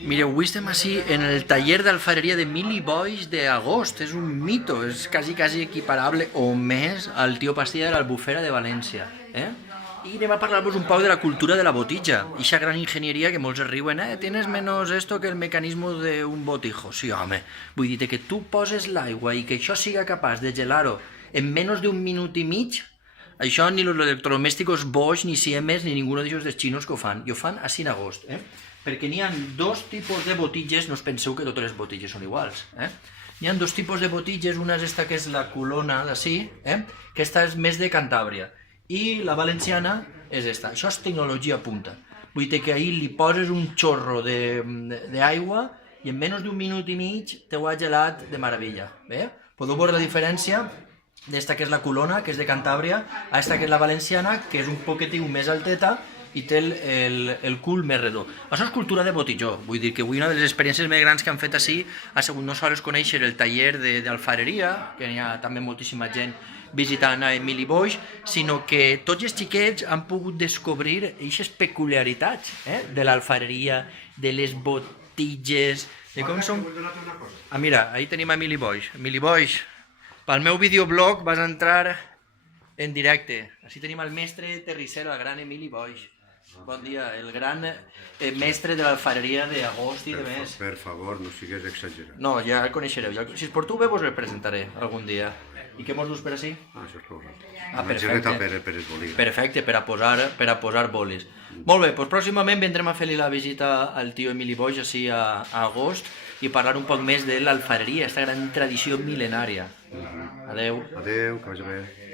Mireu, avui estem així en el taller d'alfareria de Mili Boix d'Agost. És un mito, és quasi equiparable o més al Tio Pastilla de l'Albufera de València. I anem a parlar-vos un poc de la cultura de la botija, ixa gran enginyeria que molts es riuen, tienes menos esto que el mecanismo de un botijo. Sí, home, vull dir que tu poses l'aigua i que això siga capaç de gelar-ho en menys d'un minut i mig, això ni els electrodomésticos Bosch, ni Siemens, ni ningú d'aquests xinos que ho fan. I ho fan així en agost, perquè n'hi ha dos tipus de botitges, no us penseu que totes les botitges són iguals. N'hi ha dos tipus de botitges, una és esta que és la culona d'ací, que esta és més de Cantàbria, i la valenciana és esta. Això és tecnologia punta. Vull dir que ahir li poses un xorro d'aigua i en menys d'un minut i mig t'ho ha gelat de meravella. Podeu veure la diferència d'esta que és la culona, que és de Cantàbria, a esta que és la valenciana, que és un poquetiu més alteta i té el cul més redó. Això és cultura de botijó. Vull dir que avui una de les experiències més grans que han fet així ha sigut no sols conèixer el taller d'alfareria, que hi ha també moltíssima gent visitant a Mili Boix, sinó que tots els xiquets han pogut descobrir aquestes peculiaritats de l'alfareria, de les botitges, de com són... Ah, mira, ahí tenim a Mili Boix. Mili Boix, pel meu videoblog vas entrar en directe. Així tenim el mestre terrissero, el gran Emili Boix. Bon dia, el gran mestre de l'alfareria d'Agost i de més. Per favor, no sigues exagerat. No, ja el coneixereu. Si es porteu bé, vos el presentaré algun dia. I què mos dus per així? Això és prou ràpid. Perfecte. Per el bolígraf. Perfecte, per a posar bolis. Molt bé, doncs pròximament vendrem a fer-li la visita al tio Emili Boix així a Agost i parlar un poc més de l'alfareria, aquesta gran tradició mil·lenària. Adeu. Adeu, que vagi bé.